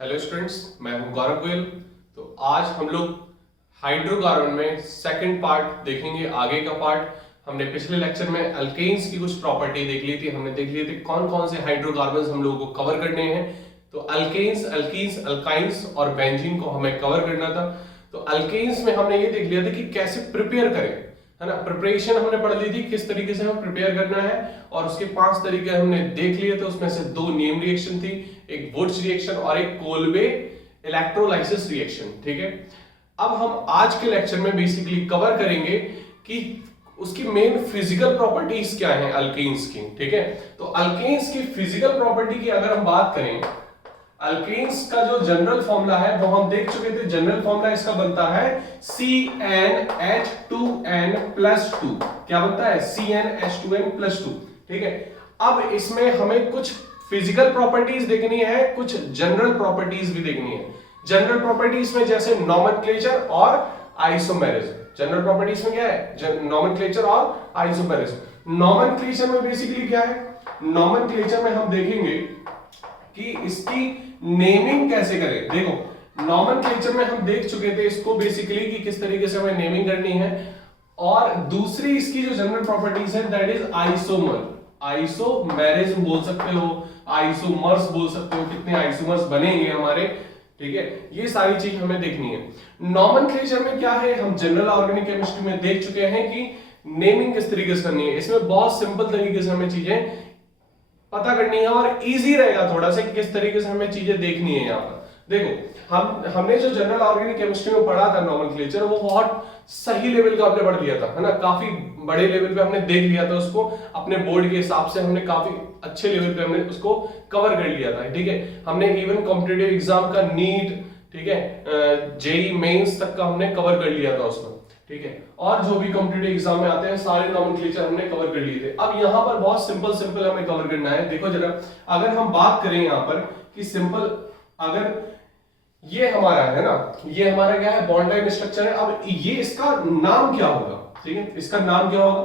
Hello students, मैं हूं गौरव गोयल। तो आज हम लोग हाइड्रोकार्बन में सेकंड पार्ट देखेंगे। आगे का पार्ट हमने पिछले लेक्चर में अल्केन्स की कुछ प्रॉपर्टी देख ली थी। हमने देख लिए थे कौन कौन से हाइड्रोकार्बन्स हम लोगों को कवर करने हैं। तो अल्केन्स, अल्कीन्स, अल्काइंस और बेंजीन को हमें कवर करना था। तो अल्केन्स में हमने ये देख लिया था कि कैसे प्रिपेयर करें, है ना। प्रिपरेशन हमने पढ़ ली थी, किस तरीके से हमें प्रिपेयर करना है, और उसके 5 तरीके हमने देख लिए थे। उसमें से 2 नेम रिएक्शन थी, एक वुड्स रिएक्शन और एक कोल्बे इलेक्ट्रोलाइसिस रिएक्शन। ठीक है, अब हम आज के लेक्चर में बेसिकली कवर करेंगे कि उसकी मेन फिजिकल प्रॉपर्टीज क्या है अल्केन्स की। ठीक है, तो अल्केन्स की फिजिकल प्रॉपर्टी की अगर हम बात करें, अल्केन्स का जो जनरल फॉर्मूला है वो हम देख चुके थे। जनरल फॉर्मूला इसका बनता है CnH2n+2। क्या बनता है? CnH2n+2। ठीक है, अब इसमें हमें कुछ फिजिकल प्रॉपर्टीज देखनी है, कुछ जनरल प्रॉपर्टीज भी देखनी है। जनरल प्रॉपर्टीज में जैसे नॉमेनक्लेचर और आइसोमेरिज्म। जनरल प्रॉपर्टीज में क्या है? नॉमेनक्लेचर और आइसोमेरिज्म। नॉमेनक्लेचर में बेसिकली क्या है? नॉमेनक्लेचर में हम देखेंगे कि इसकी नेमिंग कैसे करें। देखो, नॉमेनक्लेचर में हम देख चुके थे इसको बेसिकली कि किस तरीके से हमें नेमिंग करनी है। और दूसरी इसकी जो जनरल प्रॉपर्टीज है दैट इज आइसोमर। आइसोमेरिज्म बोल सकते हो, आइसोमर्स बोल सकते हो, कितने आइसोमर्स बनेंगे हमारे। ठीक है, ये सारी चीज हमें देखनी है। नॉमेनक्लेचर में क्या है, हम जनरल ऑर्गेनिक केमिस्ट्री में देख चुके हैं कि नेमिंग किस तरीके से करनी है। इसमें बहुत सिंपल तरीके से हमें चीजें पता करनी है और इजी रहेगा थोड़ा सा कि किस तरीके से हमें चीजें देखनी है। यहाँ पर देखो, हमने जो जनरल ऑर्गेनिक केमिस्ट्री में पढ़ा था नॉमेनक्लेचर, वो बहुत सही लेवल का हमने पढ़ लिया था, है ना। काफी बड़े लेवल पे हमने देख लिया था उसको, अपने बोर्ड के हिसाब से हमने काफी अच्छे लेवल पे हमने उसको कवर कर लिया था। ठीक है, हमने इवन कॉम्पिटिटिव एग्जाम का नीट, ठीक है, जेई मेंस तक का हमने कवर कर लिया था उसमें। ठीक है, और जो भी कॉम्पिटिटिव एग्जाम में आते हैं सारे नॉमेनक्लेचर हमने कवर कर लिए थे। अब यहाँ पर बहुत सिंपल सिंपल हमें कवर करना है। देखो जरा, अगर हम बात करें यहाँ पर कि सिंपल, अगर ये हमारा है ना, ये हमारा क्या है? बॉन्ड टाइप स्ट्रक्चर है। अब ये इसका नाम क्या होगा? ठीक है, इसका नाम क्या होगा?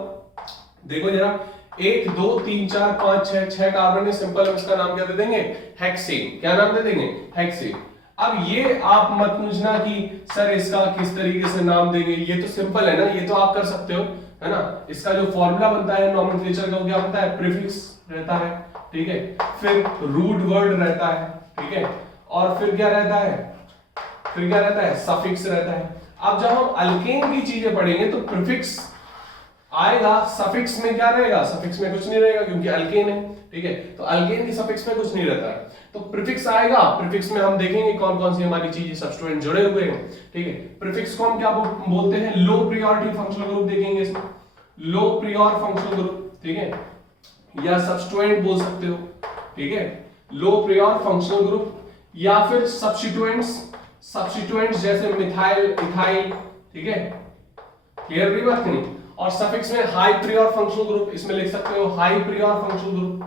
देखो जरा, 1 2 3 4 5 6 कार्बन है। सिंपल हम इसका नाम क्या दे देंगे? हेक्सेन। क्या नाम दे देंगे? हेक्सेन। अब ये आप मत पूछना कि सर इसका किस तरीके से नाम देंगे, ये तो सिंपल है ना, ये तो आप कर सकते हो, है ना। इसका जो फॉर्मूला बनता है नॉमेनक्लेचर का, क्या बनता है? प्रीफिक्स रहता है, ठीक है, फिर रूट वर्ड रहता है, ठीक है, और फिर क्या रहता है? फिर क्या रहता है? सफिक्स रहता है। अब जब हम अल्केन की चीजें पढ़ेंगे तो प्रीफिक्स आएगा, सफिक्स में क्या रहेगा? सफिक्स में कुछ नहीं रहेगा क्योंकि अल्केन है। ठीक है, तो अल्केन की सफिक्स में कुछ नहीं रहता है, तो प्रीफिक्स आएगा। प्रीफिक्स में हम देखेंगे कौन कौन सी हमारी चीजें सब्स्टिट्यूएंट जुड़े हुए हैं। ठीक है, प्रीफिक्स को हम क्या बोलते हैं? लो प्रायोरिटी फंक्शनल ग्रुप देखेंगे इसमें, लो प्रायोर फंक्शनल ग्रुप, ठीक है, या सब्स्टिट्यूएंट बोल सकते हो। ठीक है, लो प्रायोर फंक्शनल ग्रुप, या फिर सब्स्टिट्यूएंट्स जैसे मिथाइल, इथाइल। ठीक है, क्लियर हुई बात नहीं? और सफिक्स में हाई प्रायोर फंक्शनल ग्रुप, इसमें लिख सकते हो हाई प्रायोर फंक्शनल ग्रुप,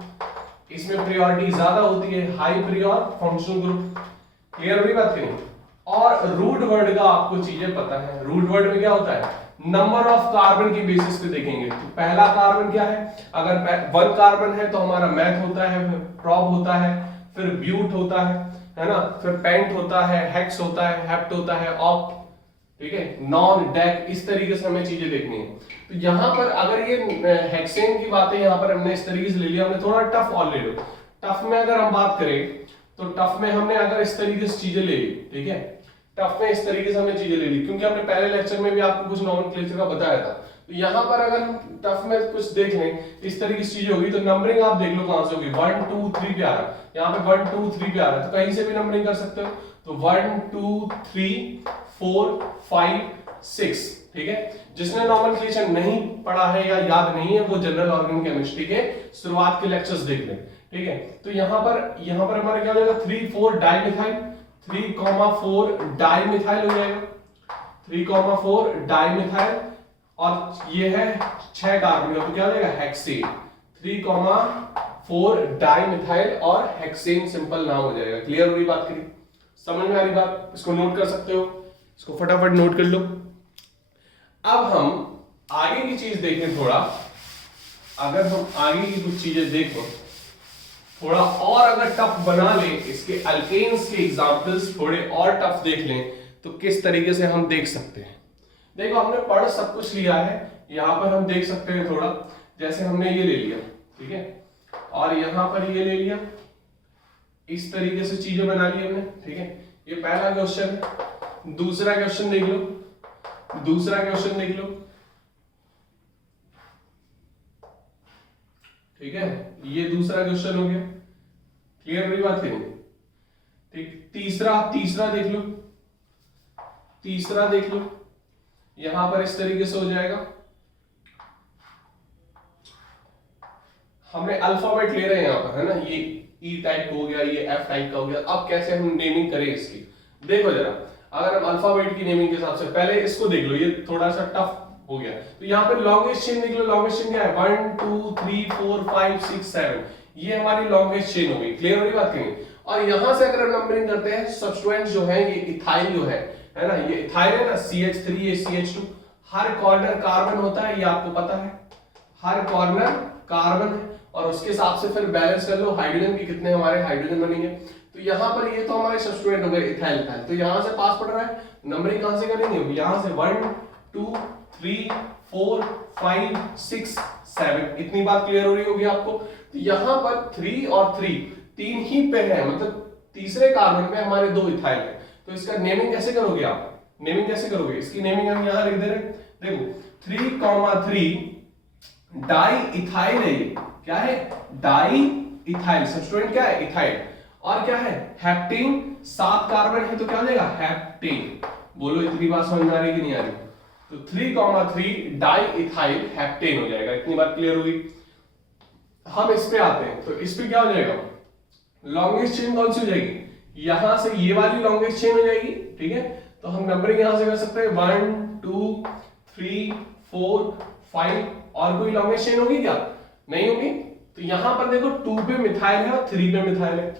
इसमें प्रायोरिटी ज्यादा होती है, high prior functional group. Clear हुई बात नहीं? और रूट वर्ड का आपको चीजें पता है। रूट वर्ड में क्या होता है? नंबर ऑफ कार्बन की बेसिस पे देखेंगे। तो पहला कार्बन क्या है? अगर 1 कार्बन है तो हमारा मैथ होता है, प्रोप होता है, फिर ब्यूट होता है ना, फिर पेंट होता है, हेक्स होता है, हेप्ट होता है, ऑक्ट, ठीक है, नॉन, डेक। इस तरीके से हमें चीजें देखनी है। तो यहां पर अगर ये हेक्सेन की बात है, यहां पर हमने इस तरीके से ले लिया। हमने थोड़ा टफ और ले लो। टफ में अगर हम बात करें तो टफ में हमने अगर इस तरीके से चीजें ले ली, ठीक है, टफ में इस तरीके से हमने चीजें ले ली क्योंकि हमने पहले लेक्चर में भी आपको कुछ नॉमेनक्लेचर का बताया था। तो यहां पर अगर हम टफ में कुछ देख लें, इस तरीके की चीजें होगी, तो नंबरिंग आप देख लो कहां से होगी। 1 2 3 पे आ रहा है, यहाँ पे 1 2 3 पे आ रहा है, तो कहीं से भी नंबरिंग कर सकते हो। तो 1 2 3 4 5 6, ठीक है। जिसने नॉमेनक्लेचर नहीं पढ़ा है या याद नहीं है वो जनरल ऑर्गेनिक केमिस्ट्री के शुरुआत के लेक्चर्स देख लें, ठीक है। तो यहां पर हमारा क्या हो जाएगा? 3 4 डाइमिथाइल, 3,4 डाइमिथाइल हो जाएगा, 3,4 डाइमिथाइल, और ये है 6 कार्बन का, तो क्या हो जाएगा? हेक्सेन। 3,4 डाइमिथाइल और हेक्सेन सिंपल नाम हो जाएगा। क्लियर हुई बात? करी? समझ में आ रही बात? इसको नोट कर सकते हो, इसको फटाफट नोट कर लो। अब हम आगे की चीज देखें थोड़ा। अगर हम आगे की कुछ चीजें देखो थोड़ा और अगर टफ बना ले, इसके अल्केन्स के एग्जांपल्स थोड़े और टफ देख लें तो किस तरीके से हम देख सकते हैं। देखो हमने पढ़ सब कुछ लिया है, यहां पर हम देख सकते हैं थोड़ा, जैसे हमने ये ले लिया, ठीक है, और यहां पर ये ले लिया, इस तरीके से चीजें बना ली हमने, ठीक है। ये पहला क्वेश्चन है। दूसरा क्वेश्चन देख लो, दूसरा क्वेश्चन देख लो, ठीक है, ये दूसरा क्वेश्चन हो गया। क्लियर मेरी बात करें, ठीक। तीसरा देख लो, तीसरा देख लो, यहां पर इस तरीके से हो जाएगा। हमने अल्फाबेट ले रहे हैं यहां पर, है ना, ये ई टाइप हो गया, ये एफ टाइप का हो गया। अब कैसे हम नेमिंग करें इसकी, देखो जरा, अगर हम अल्फाबेट की नेमिंग के हिसाब से पहले इसको देख लो, ये थोड़ा सा टफ हो गया, तो यहाँ पे लॉन्गेस्ट चेन देख लो। लॉन्गेस्ट चेन क्या है, 1 2 3 4 5 6 7, ये हमारी लॉन्गेस्ट चेन हो गई। क्लियर होगी बात करेंगे। और यहां से अगर हम नंबरिंग करते हैं, सब्स्टिट्यूएंट्स जो है, ये इथाइल जो है ना, ये इथाइल है ना, CH3 ये CH2, हर कॉर्नर कार्बन होता है, ये आपको पता है, हर कॉर्नर कार्बन है, और उसके हिसाब से फिर बैलेंस कर लो हाइड्रोजन के कितने हमारे हाइड्रोजन बनेंगे। तो यहाँ पर ये तो हमारे सब्स्टिट्यूएंट हो गए इथाइल इथाइल, तो यहाँ से पास पड़ रहा है। नंबरिंग कहां से करेंगे, यहाँ से 1 2 3 4 5 6 7, इतनी बात क्लियर हो रही होगी आपको। तो यहाँ पर 3 और 3 तीन ही पे है, मतलब तीसरे कार्बन में हमारे 2 इथाइल है। तो इसका नेमिंग कैसे करोगे आप, नेमिंग कैसे करोगे इसकी, नेमिंग हम यहां लिख दे रहे हैं, देखो 3,3 डाई इथाइल है, ये क्या है, डाई इथाइल, सब्स्टिट्यूएंट क्या है, इथाइल, और क्या है, हेप्टेन, 7 कार्बन है तो क्या हो जाएगा, हेप्टेन। बोलो इतनी बात समझ में आ रही कि नहीं आ रही। तो 3,3 डाई इथाइल हेप्टेन हो जाएगा, इतनी बात क्लियर होगी। हम इस पे आते हैं, तो इस पे क्या हो जाएगा, लॉन्गेस्ट चेन कौन सी हो जाएगी, यहां से ये वाली लॉन्गेस्ट चेन हो जाएगी, ठीक है। तो हम नंबरिंग यहां से कर सकते हैं 1 2 3 4 5, और कोई लॉन्गेस्ट चेन होगी क्या, नहीं होगी। तो यहां पर देखो 2 पे मिथाइल है और 3 पे मिथाइल है,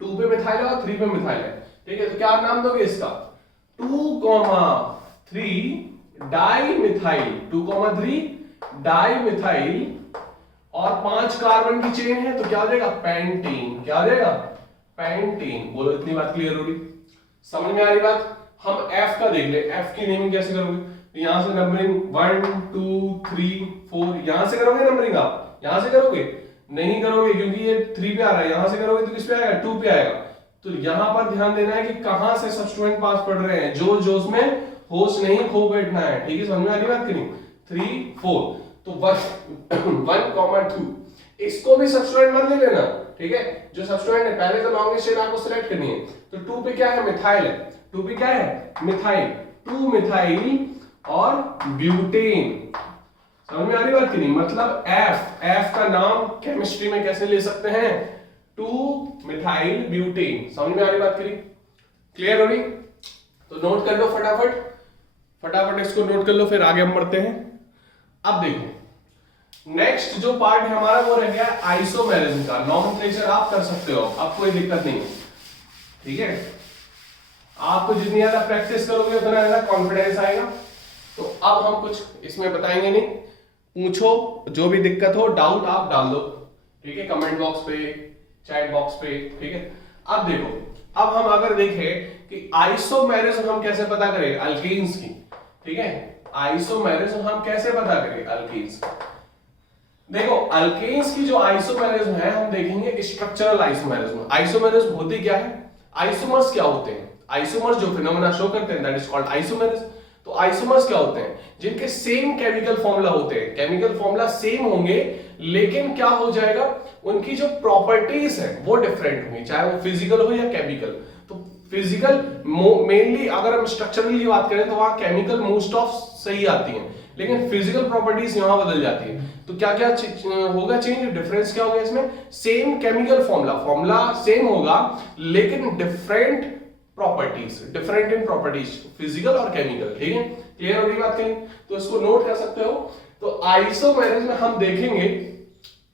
2 पे मिथाइल है और 3 पे मिथाइल है, ठीक है। तो क्या नाम दोगे इसका, 2,3 डाई मिथाइल, 2,3 डाई मिथाइल, और 5 कार्बन की चेन है तो क्या हो जाएगा, पेंटीन, क्या हो जाएगा, पेंटीन। बोलो इतनी बात क्लियर होगी, समझ में आ रही बात। हम F का देख ले, F की नेमिंग कैसे करोगे, तो यहां से नंबरिंग 1 2 3 4, यहां से करोगे नंबरिंग, आप यहां से करोगे, नहीं करोगे क्योंकि ये 3 पे आ रहा है, यहां से करोगे तो किस पे आएगा, 2 पे आएगा। तो यहां पर ध्यान देना है कि कहां से सब्स्टिट्यूएंट पास पड़ रहे हैं, जो जोश में होश नहीं खो बैठना है, ठीक है, समझ में आ रही बात कि नहीं। 3 4, तो 1,2 इसको भी सब्स्टिट्यूएंट मत ले लेना, ठीक है। जो सब्स्टिट्यूएंट है पहले तो लॉन्गेस्ट चेन आपको सिलेक्ट करनी है। तो 2 पे क्या है, मिथाइल है, 2 पे क्या है, मिथाइल, 2 मिथाइल और ब्यूटेन। समझ में आ रही बात कि नहीं, मतलब F का नाम केमिस्ट्री में कैसे ले सकते हैं, 2 मिथाइल ब्यूटेन। समझ में आ रही बात करी, क्लियर हो रही। तो नोट कर लो फटाफट, फटाफट इसको नोट कर लो, फिर आगे हम बढ़ते हैं। अब देखो नेक्स्ट जो पार्ट है हमारा वो रह गया आइसोमेरिज्म का। नॉमेनक्लेचर आप कर सकते हो, अब कोई दिक्कत नहीं है, ठीक है। आपको जितनी ज्यादा प्रैक्टिस करोगे उतना ज्यादा कॉन्फिडेंस आएगा। तो अब हम कुछ इसमें बताएंगे नहीं, पूछो जो भी दिक्कत हो, डाउट आप डाल दो, ठीक है, कमेंट बॉक्स पे, चैट बॉक्स पे, ठीक है। अब देखो, अब हम अगर देखें कि आइसोमेरिज्म हम कैसे पता करें अल्कीन्स की, ठीक है, आइसोमेरिज्म हम कैसे पता करें अल्कीन्स की। देखो अल्केन्स की जो आइसोमेरिज्म है हम देखेंगे स्ट्रक्चरल आइसोमेरिज्म। आइसोमेरिज्म होती क्या है, आइसोमर्स क्या होते हैं, आइसोमर्स जो फिनोमेना शो करते हैं दैट इज कॉल्ड आइसोमेरिज्म। तो आइसोमर्स क्या होते हैं, जिनके सेम केमिकल फॉर्मूला होते हैं, केमिकल फॉर्मूला सेम होंगे लेकिन क्या हो जाएगा, उनकी जो प्रॉपर्टीज है वो डिफरेंट होंगी, चाहे वो फिजिकल हो या केमिकल। तो फिजिकल मेनली अगर हम स्ट्रक्चरली की बात करें तो वहां केमिकल मोस्ट ऑफ सही आती है, लेकिन फिजिकल प्रॉपर्टीज यहां बदल जाती है। तो क्या क्या होगा चेंज, डिफरेंस क्या होगा इसमें, सेम केमिकल फॉर्मूला सेम होगा लेकिन different properties, different in properties, physical और केमिकल, ठीक है। क्लियर हो गई बात कहीं, तो इसको नोट कर सकते हो। तो आइसोमेरिज्म में हम देखेंगे,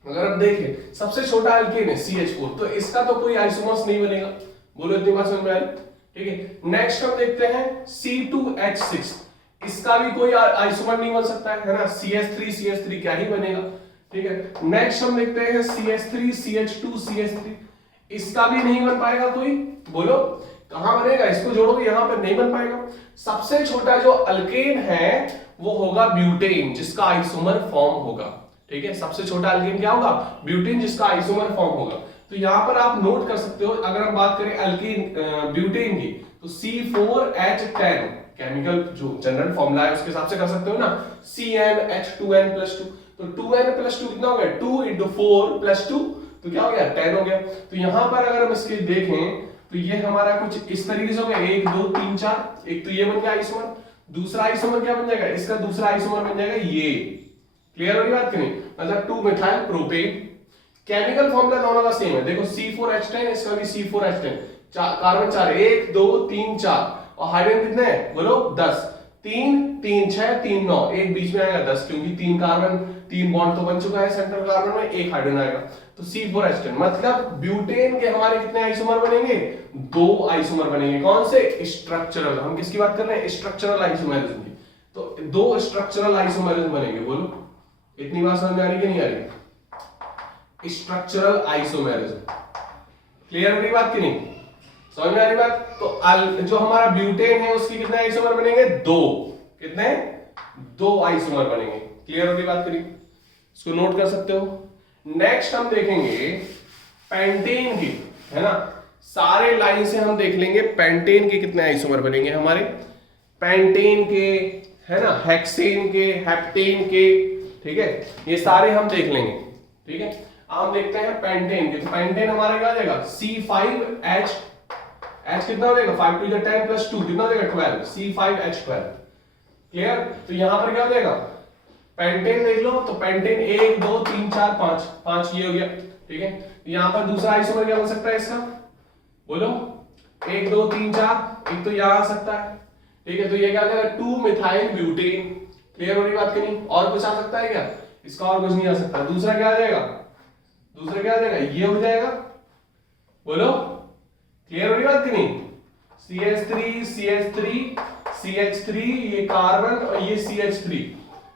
अगर हम देखें सबसे छोटा एल्केन है CH4, तो इसका तो कोई आइसोमर्स नहीं बनेगा। बोलो इतनी बात समझ में आई, ठीक है। नेक्स्ट हम देखते हैं C2H6, इसका भी कोई आइसोमर नहीं बन सकता है ना, CH3 क्या ही बनेगा, ठीक है। नेक्स्ट हम देखते हैं CH3 CH2 CH3, इसका भी नहीं बन पाएगा कोई, बोलो कहां बनेगा, इसको जोड़ोगे यहां पर नहीं बन पाएगा। सबसे छोटा जो अल्केन है वो होगा ब्यूटेन, जिसका आइसोमर फॉर्म होगा, ठीक है। सबसे छोटा अल्केन क्या होगा, ब्यूटेन, जिसका आइसोमर फॉर्म होगा। तो यहां पर आप नोट कर सकते हो, अगर हम बात करें अल्केन ब्यूटेन की, तो C4H10 केमिकल जो जनरल फॉर्मूला है उसके हिसाब से कर सकते हो ना, CnH2n+2, तो 2n+2 कितना हो गया, 2 × 4+2, तो क्या हो गया, 10 हो गया। तो यहां पर अगर हम इसके देखें तो ये हमारा कुछ इस तरीके से हो गया, 1 2 3 4, एक तो ये बन गया आइसोमर, दूसरा आइसोमर क्या बन जाएगा, इसका दूसरा आइसोमर बन जाएगा ये। क्लियर हो रही बात कि नहीं, मतलब 2 मिथाइल प्रोपेन। केमिकल फॉर्मूला दोनों का सेम है, देखो C4H10, इसका भी C4H10, कार्बन 4, 1 2 3 4, और हाइड्रोजन कितने हैं बोलो 10, 3 3 6 3 9, एक बीच में आएगा 10, क्योंकि 3 कार्बन 3 बॉन्ड तो बन चुका है सेंट्रल कार्बन में, एक हाइड्रोजन आएगा, तो C4H10। मतलब ब्यूटेन के हमारे कितने आइसोमर बनेंगे, 2 आइसोमर बनेंगे। कौन से, स्ट्रक्चरल, हम किसकी बात कर रहे हैं, स्ट्रक्चरल आइसोमरिज्म की, तो 2 स्ट्रक्चरल आइसोमरिज्म बनेंगे। बोलो इतनी बात समझ में आ रही कि नहीं आ रही, स्ट्रक्चरल आइसोमरिज्म। क्लियर हो रही बात कि नहीं, समझ में आ रही बात। तो जो हमारा ब्यूटेन है उसकी कितने आइसोमर बनेंगे, 2, कितने, 2 आइसोमर बनेंगे। क्लियर हो रही बात करी, इसको नोट कर सकते हो। नेक्स्ट हम देखेंगे पेंटेन की, है ना, सारे लाइन से हम देख लेंगे पेंटेन के कितने आइसोमर बनेंगे हमारे, पेंटेन के, है ना, हेक्सेन के, हेप्टेन के, ठीक है, ये सारे हम देख लेंगे, ठीक है। हम देखते हैं पेंटेन के, तो पेंटेन हमारा क्या हो जाएगा, C5H, H कितना हो जाएगा, 5 × 10+2 कितना हो जाएगा, 12, C5H12। क्लियर, तो यहां पर क्या हो जाएगा, पेंटेन देख लो, तो पेंटेन 1 2 3 4 5, 5 ये हो गया, ठीक है। यहां पर दूसरा आइसोमर क्या हो सकता है इसका, बोलो 1 2 3 4, एक तो यहां आ सकता है, ठीक है, तो ये क्या हो जाएगा, 2 मिथाइल ब्यूटेन। क्लियर हो रही बात कि नहीं, और कुछ आ सकता है क्या, इसका और कुछ नहीं आ सकता। दूसरा क्या आ जाएगा, दूसरा क्या आ जाएगा, ये हो जाएगा, बोलो क्लियर हो रही बात कि नहीं, CH3 CH3 CH3, ये कार्बन और ये CH3,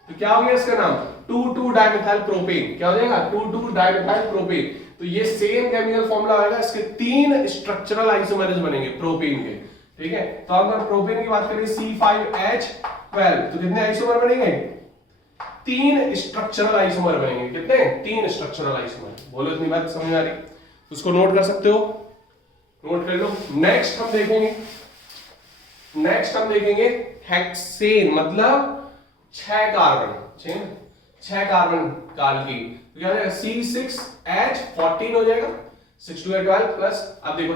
तो क्या हो गया इसका नाम, 2,2 डाइमिथाइल प्रोपेन। क्या हो जाएगा, 2,2 डाइमिथाइल प्रोपेन। तो ये सेम केमिकल फॉर्मूला आएगा, इसके 3 स्ट्रक्चरल आइसोमर्स बनेंगे प्रोपेन के, ठीक है। तो अगर प्रोपेन की बात करें C5H12, तो कितने आइसोमर बनेंगे, 3 स्ट्रक्चरल आइसोमर बनेंगे, कितने, 3 स्ट्रक्चरल आइसोमर। बोलो इतनी बात समझ आ रही, तो उसको नोट कर सकते हो, नोट कर लो। नेक्स्ट हम देखेंगे हेक्सेन, मतलब 6 कार्बन, 6 कार्बन काल की, तो क्या हो जाएगा, C6H14 हो जाएगा, 6 2 12 प्लस, अब देखो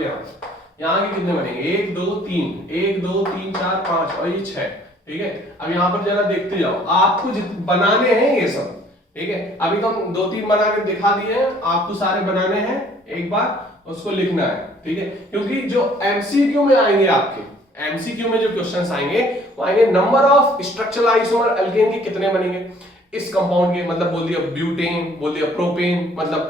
यहाँ के कितने बनेंगे, 1 2 3 1 2 3 4 5 और ये 6, ठीक है। अब यहाँ पर जरा देखते जाओ, आपको बनाने हैं ये सब, ठीक है। अभी तो हम 2-3 बना के दिखा दिए हैं, आपको सारे बनाने हैं, एक बार उसको लिखना है, ठीक है। क्योंकि जो एमसीक्यू में आएंगे, आपके एमसीक्यू में जो क्वेश्चंस आएंगे वो आएंगे number of structural isomer alkane के कितने बनेंगे इस कंपाउंड के, मतलब बोल दिया ब्यूटेन, बोल दिया प्रोपेन, मतलब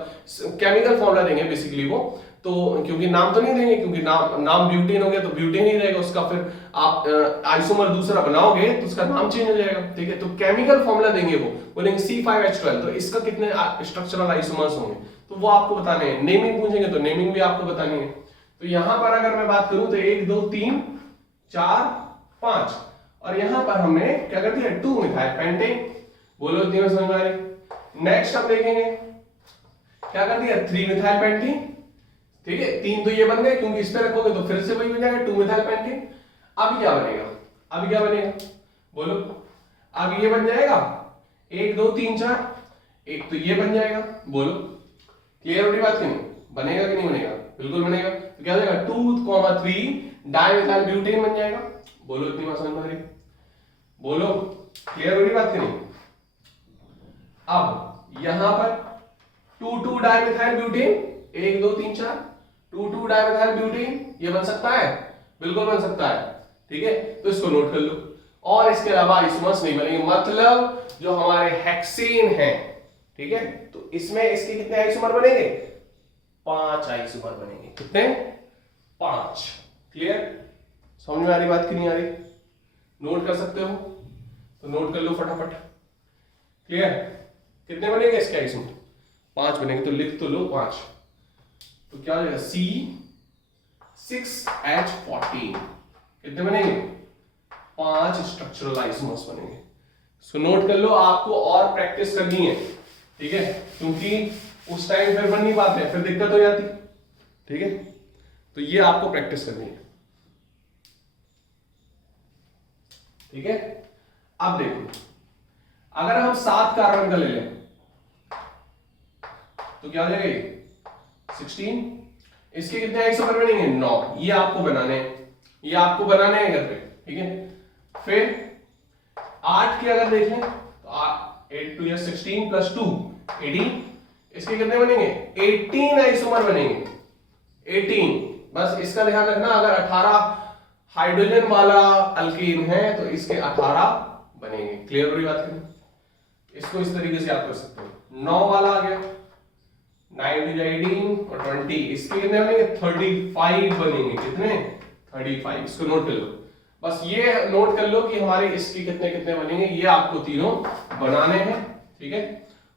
केमिकल फॉर्मूला देंगे बेसिकली वो, तो क्योंकि नाम तो नहीं देंगे, क्योंकि नाम ब्यूटेन हो गया तो ब्यूटेन ही रहेगा उसका, फिर आप आइसोमर दूसरा बनाओगे तो उसका नाम चेंज हो जाएगा, ठीक है। तो केमिकल फॉर्मूला देंगे, वो बोलेंगे C5H12, तो इसका कितने स्ट्रक्चरल आइसोमर्स होंगे तो वो आपको बताने हैं। नेमिंग पूछेंगे तो नेमिंग भी आपको बतानी है। तो यहां पर अगर मैं बात करूं तो 1 2 3 4 5, और यहां पर हमने क्या कर दिया, 2 मिथाइल पेंटेन। बोलो इतनी समझ में आ रही। नेक्स्ट हम देखेंगे क्या कर दिया, 3 मिथाइल पेंटेन, ठीक है। 3 तो ये बन गए, क्योंकि इस पे रखोगे तो फिर से वही हो जाएगा 2 मिथाइल पेंटेन। अब क्या बनेगा, अब क्या बनेगा, बोलो, अब ये बन जाएगा 1 2 3 4, एक तो ये बन जाएगा। बोलो क्लियर हो रही बात कि नहीं, बनेगा कि नहीं बनेगा, बिल्कुल बनेगा। तो क्या हो जाएगा 2, 3 डाइमिथाइल ब्यूटेन बन जाएगा। बोलो इतनी बात समझ में आ रही, बोलो क्लियर हो रही बात कि नहीं। अब यहां पर 2 डाइमिथाइल ब्यूटेन, 1 2 3 4, 2 डाइमिथाइल ब्यूटेन, ये बन सकता है, बिल्कुल बन सकता है, ठीक है। तो इसको नोट कर लो, और इसके अलावा आइसोमर्स नहीं बनेंगे, मतलब जो हमारे हेक्सेन है, ठीक है, तो इसमें इसके कितने आइसोमर बनेंगे, 5 आइसोमर बनेंगे। कितने, 5। क्लियर, समझ में आ रही बात की नहीं आ रही, नोट कर सकते हो तो नोट कर लो फटाफट। क्लियर, कितने बनेंगे इसके आइसोमर, 5 बनेंगे, तो लिख तो लो 5। तो क्या हो जाएगा C6H14 कितने बनेंगे 5 स्ट्रक्चरल आइसोमर्स बनेंगे। इसको नोट कर लो, आपको और प्रैक्टिस करनी है, ठीक है, क्योंकि उस टाइम फिर बन नहीं पाते, फिर दिक्कत हो जाती, ठीक है। तो ये आपको प्रैक्टिस करनी है, ठीक है। अब देखो, अगर हम 7 कार्बन का ले लें तो क्या हो जाएगा 16। इसके कितने आइसोमर बनेंगे 9। ये आपको बनाने हैं, ये आपको बनाने हैं घर पे, ठीक है। फिर 8 के अगर देख लें तो 8 2 16 प्लस 2 18। इसके कितने बनेंगे 18 आइसोमर बनेंगे, 18। बस इसका ध्यान रखना, अगर 18 हाइड्रोजन वाला अल्कीन है तो इसके 18 बनेंगे। क्लियर हो रही बात है? इसको इस तरीके से याद कर सकते हो। 9 वाला आ गया, 9 2 18 और 20, इसके कितने बनेंगे 35 बनेंगे। कितने 35। इसको नोट कर लो, बस ये नोट कर लो कि हमारे इसके कितने कितने बनेंगे। ये आपको तीनों बनाने हैं, ठीक है।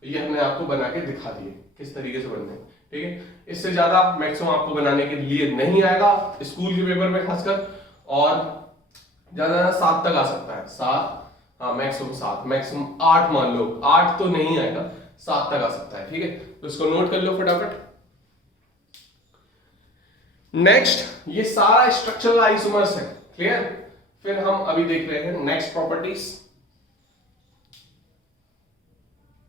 ये हमने आपको बना के दिखा दिए किस तरीके से बनते हैं, ठीक है। इससे ज्यादा मैक्सिमम आपको बनाने के लिए नहीं आएगा स्कूल के पेपर में खासकर, और ज्यादा 7 तक आ सकता है, 7, हाँ मैक्सिमम 7, मैक्सिमम 8 मान लो, 8 तो नहीं आएगा, 7 तक आ सकता है, ठीक है। तो इसको नोट कर लो फटाफट। नेक्स्ट, ये सारा स्ट्रक्चरल आइसोमर्स है, क्लियर। फिर हम अभी देख रहे हैं नेक्स्ट प्रॉपर्टीज।